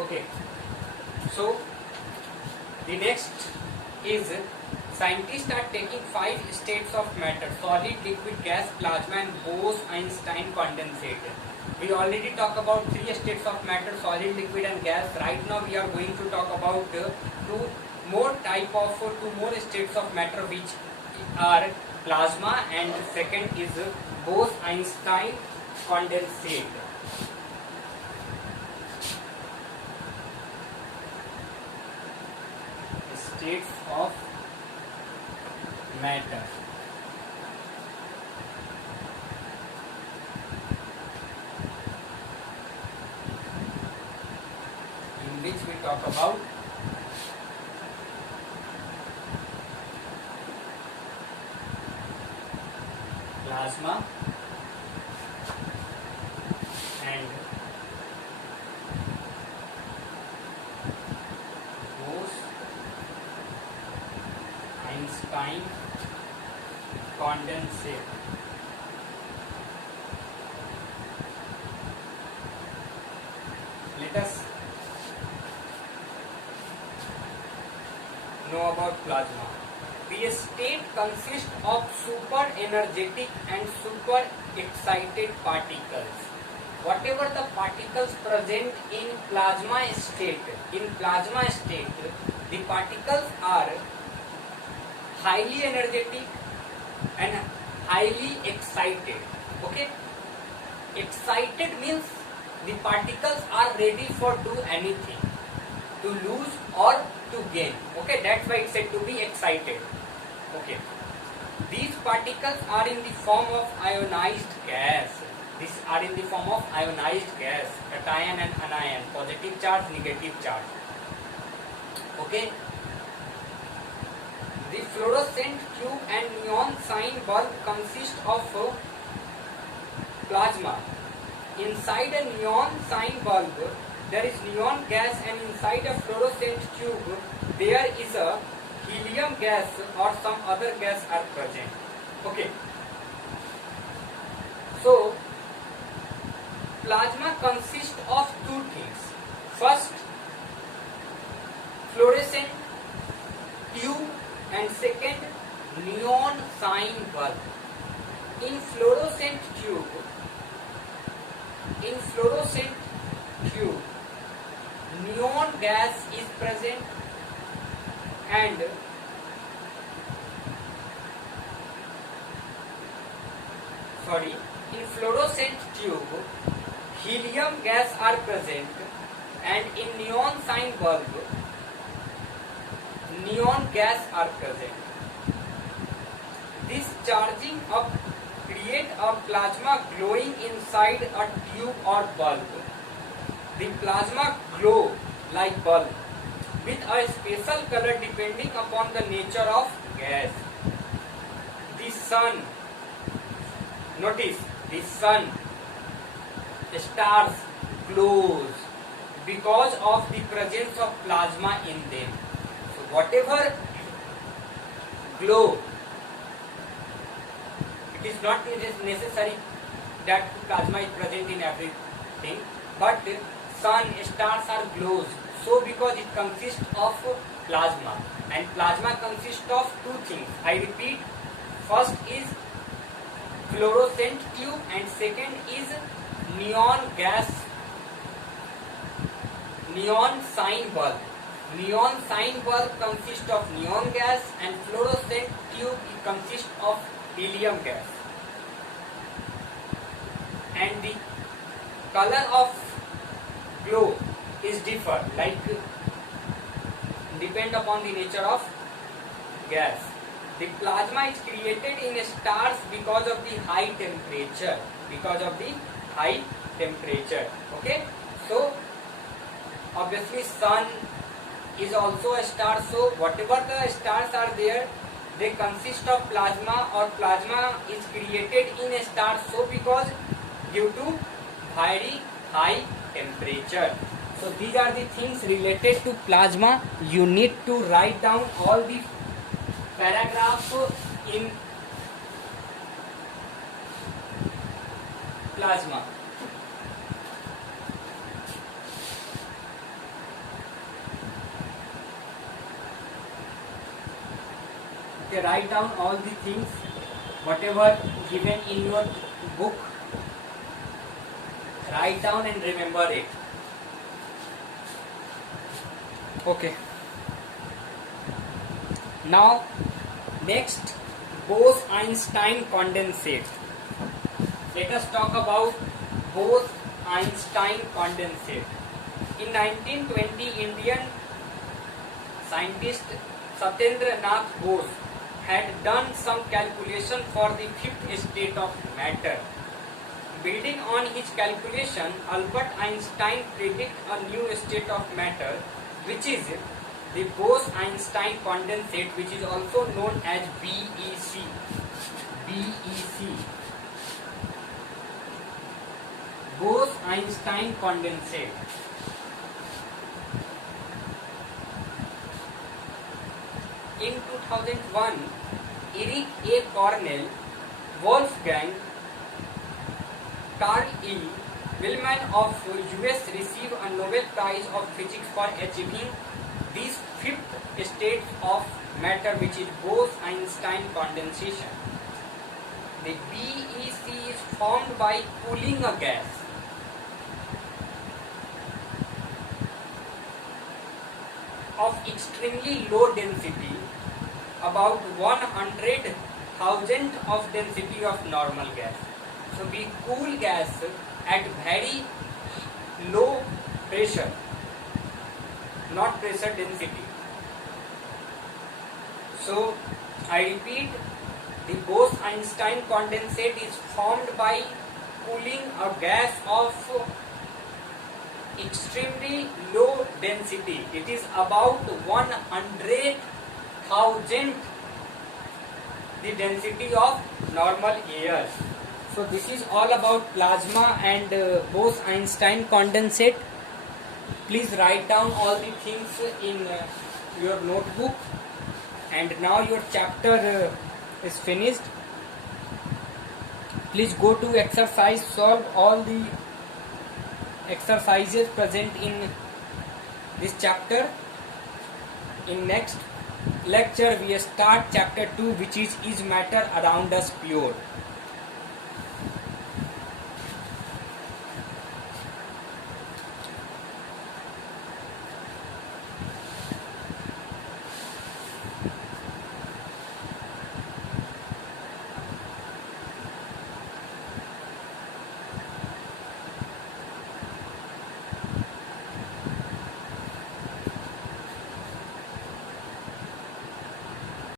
Okay, so the next is scientists are taking 5 states of matter: solid, liquid, gas, plasma and Bose-Einstein condensate. We already talked about 3 states of matter: solid, liquid and gas. Right now we are going to talk about two more states of matter, which are plasma and second is Bose-Einstein condensate. States of matter. In which we talk about plasma and Bose-Einstein condensate. Let us know about plasma. The state consists of super energetic and super excited particles. Whatever the particles present in plasma state, the particles are highly energetic and highly excited. Okay, excited means the particles are ready for do anything, to lose or to gain. Okay, that's why it's said to be excited. Okay, these particles are in the form of ionized gas. These are in the form of ionized gas, cation and anion, positive charge, negative charge. Okay, the fluorescent tube and neon sign bulb consist of plasma. Inside a neon sign bulb there is neon gas, and inside a fluorescent tube there is a helium gas or some other gas are present. Okay, so plasma consists of 2 things. First, fluorescent tube, and second, neon sign bulb. In fluorescent tube, neon gas is present, and in fluorescent tube helium gas are present, and in neon sign bulb neon gas are present. This charging up create a plasma glowing inside a tube or bulb. The plasma glow like bulb with a special color depending upon the nature of gas. The sun, notice the sun, stars glows because of the presence of plasma in them. So whatever glow, it is not necessary that plasma is present in everything, but sun, stars are glows. So because it consists of plasma, and plasma consists of 2 things. I repeat, first is fluorescent tube and second is neon sign bulb. Neon sign bulb consists of neon gas, and fluorescent tube consists of helium gas. And the color of glow is differ, like depend upon the nature of gas. The plasma is created in stars because of the high temperature. Okay, so obviously sun is also a star. So whatever the stars are there, they consist of plasma, or plasma is created in a star. So because due to very high temperature. So these are the things related to plasma. You need to write down all the paragraphs in plasma. Okay, write down all the things, whatever given in your book. Write down and remember it. Okay. Now, next, Bose-Einstein condensate. Let us talk about Bose-Einstein condensate. In 1920, Indian scientist Satyendra Nath Bose had done some calculation for the fifth state of matter. Building on his calculation, Albert Einstein predicted a new state of matter, which is the Bose-Einstein condensate, which is also known as BEC. BEC. Bose-Einstein condensate. In 2001, Eric A. Cornell, Wolfgang Carl E. Willman of US received a Nobel Prize of Physics for achieving this fifth state of matter, which is Bose-Einstein condensation. The BEC is formed by cooling a gas. Of extremely low density, about 100,000 of density of normal gas. So we cool gas at very low pressure, not pressure density. So I repeat, the Bose-Einstein condensate is formed by cooling a gas of extremely low density. It is about 100,000 the density of normal air. So this is all about plasma and Bose-Einstein condensate. Please write down all the things in your notebook. And now your chapter is finished. Please go to exercise, solve all the exercises present in this chapter. In next lecture we start chapter 2, which is matter around us pure?